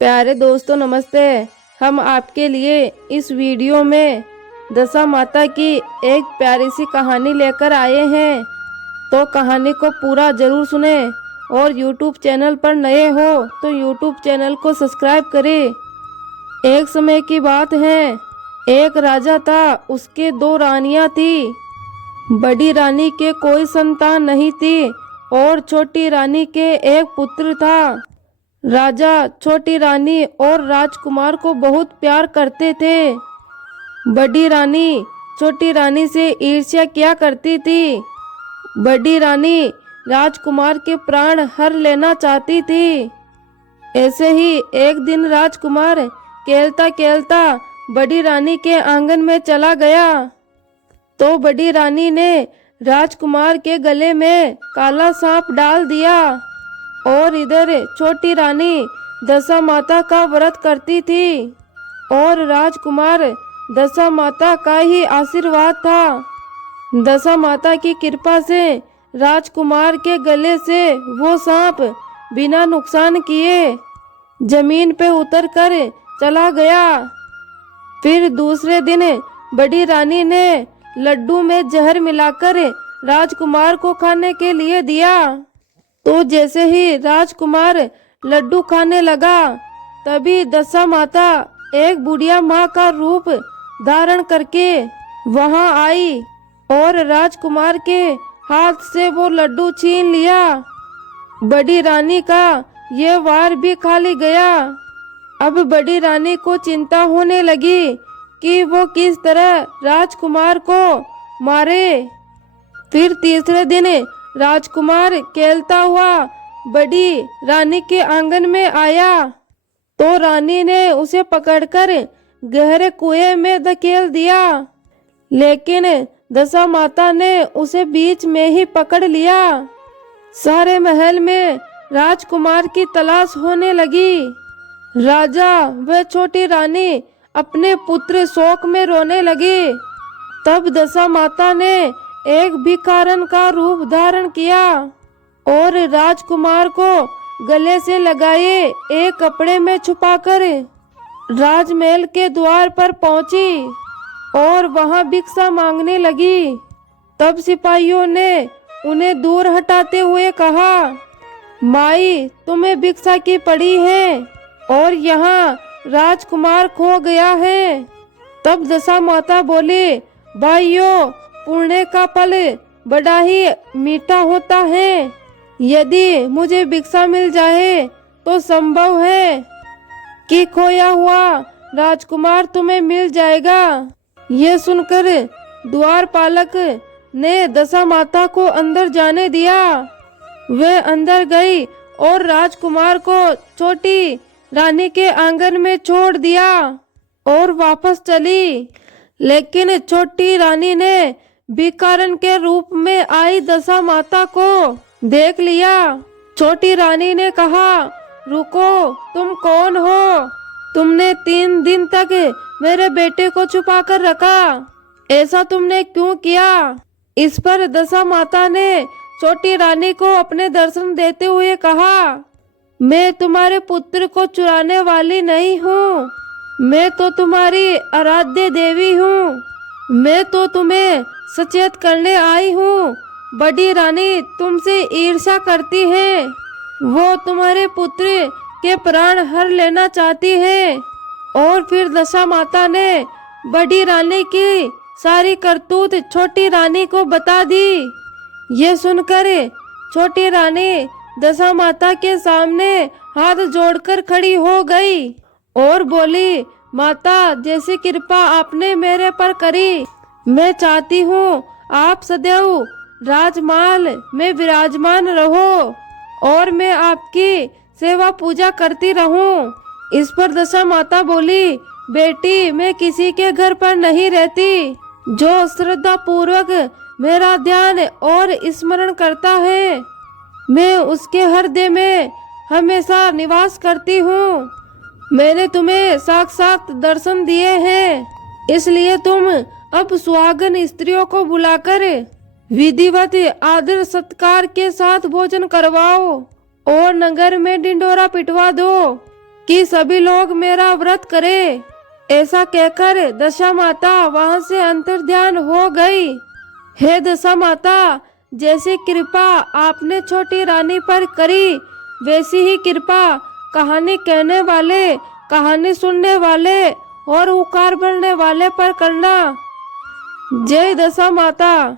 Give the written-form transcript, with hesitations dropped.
प्यारे दोस्तों नमस्ते। हम आपके लिए इस वीडियो में दशा माता की एक प्यारी सी कहानी लेकर आए हैं, तो कहानी को पूरा जरूर सुने। और YouTube चैनल पर नए हो तो YouTube चैनल को सब्सक्राइब करें। एक समय की बात है, एक राजा था, उसके दो रानियां थी। बड़ी रानी के कोई संतान नहीं थी और छोटी रानी के एक पुत्र था। राजा छोटी रानी और राजकुमार को बहुत प्यार करते थे। बड़ी रानी छोटी रानी से ईर्ष्या किया करती थी। बड़ी रानी राजकुमार के प्राण हर लेना चाहती थी। ऐसे ही एक दिन राजकुमार खेलता खेलता बड़ी रानी के आंगन में चला गया, तो बड़ी रानी ने राजकुमार के गले में काला सांप डाल दिया। और इधर छोटी रानी दशा माता का व्रत करती थी और राजकुमार दशा माता का ही आशीर्वाद था। दशा माता की कृपा से राजकुमार के गले से वो सांप बिना नुकसान किए जमीन पे उतर कर चला गया। फिर दूसरे दिन बड़ी रानी ने लड्डू में जहर मिलाकर राजकुमार को खाने के लिए दिया, तो जैसे ही राजकुमार लड्डू खाने लगा, तभी दशा माता एक बुढ़िया माँ का रूप धारण करके वहां आई और राजकुमार के हाथ से वो लड्डू छीन लिया। बड़ी रानी का ये वार भी खाली गया। अब बड़ी रानी को चिंता होने लगी कि वो किस तरह राजकुमार को मारे। फिर तीसरे दिन राजकुमार खेलता हुआ बड़ी रानी के आंगन में आया, तो रानी ने उसे पकड़कर गहरे कुएं में धकेल दिया। लेकिन दशा माता ने उसे बीच में ही पकड़ लिया। सारे महल में राजकुमार की तलाश होने लगी। राजा व छोटी रानी अपने पुत्र शोक में रोने लगी। तब दशा माता ने एक भिखारन का रूप धारण किया और राजकुमार को गले से लगाए एक कपड़े में छुपाकर राजमहल के द्वार पर पहुंची और वहां भिक्षा मांगने लगी। तब सिपाहियों ने उन्हें दूर हटाते हुए कहा, माई तुम्हें भिक्षा की पड़ी है और यहाँ राजकुमार खो गया है। तब दशा माता बोली, भाइयों पुण्य का फल बड़ा ही मीठा होता है। यदि मुझे भिक्षा मिल जाए तो संभव है कि खोया हुआ राजकुमार तुम्हें मिल जाएगा। ये सुनकर द्वारपालक ने दशा माता को अंदर जाने दिया। वे अंदर गई और राजकुमार को छोटी रानी के आंगन में छोड़ दिया और वापस चली। लेकिन छोटी रानी ने भिखारन के रूप में आई दशा माता को देख लिया। छोटी रानी ने कहा, रुको, तुम कौन हो? तुमने 3 दिन तक मेरे बेटे को छुपा कर रखा, ऐसा तुमने क्यों किया? इस पर दशा माता ने छोटी रानी को अपने दर्शन देते हुए कहा, मैं तुम्हारे पुत्र को चुराने वाली नहीं हूँ। मैं तो तुम्हारी आराध्य देवी हूँ। मैं तो तुम्हें सचेत करने आई हूँ। बड़ी रानी तुमसे ईर्ष्या करती है, वो तुम्हारे पुत्र के प्राण हर लेना चाहती है। और फिर दशा माता ने बड़ी रानी की सारी करतूत छोटी रानी को बता दी। ये सुनकर छोटी रानी दशा माता के सामने हाथ जोड़कर खड़ी हो गई और बोली, माता जैसी कृपा आपने मेरे पर करी, मैं चाहती हूँ आप सदैव राजमहल में विराजमान रहो और मैं आपकी सेवा पूजा करती रहूं। इस पर दशा माता बोली, बेटी मैं किसी के घर पर नहीं रहती। जो श्रद्धा पूर्वक मेरा ध्यान और स्मरण करता है, मैं उसके हृदय में हमेशा निवास करती हूँ। मैंने तुम्हें साक्षात दर्शन दिए हैं, इसलिए तुम अब सुहागन स्त्रियों को बुलाकर विधिवत आदर सत्कार के साथ भोजन करवाओ और नगर में ढिंढोरा पिटवा दो कि सभी लोग मेरा व्रत करें। ऐसा कहकर दशा माता वहां से अंतर्ध्यान हो गई। हे दशा माता, जैसी कृपा आपने छोटी रानी पर करी, वैसी ही कृपा कहानी कहने वाले, कहानी सुनने वाले और उकार भरने वाले पर करना। जय दशा माता।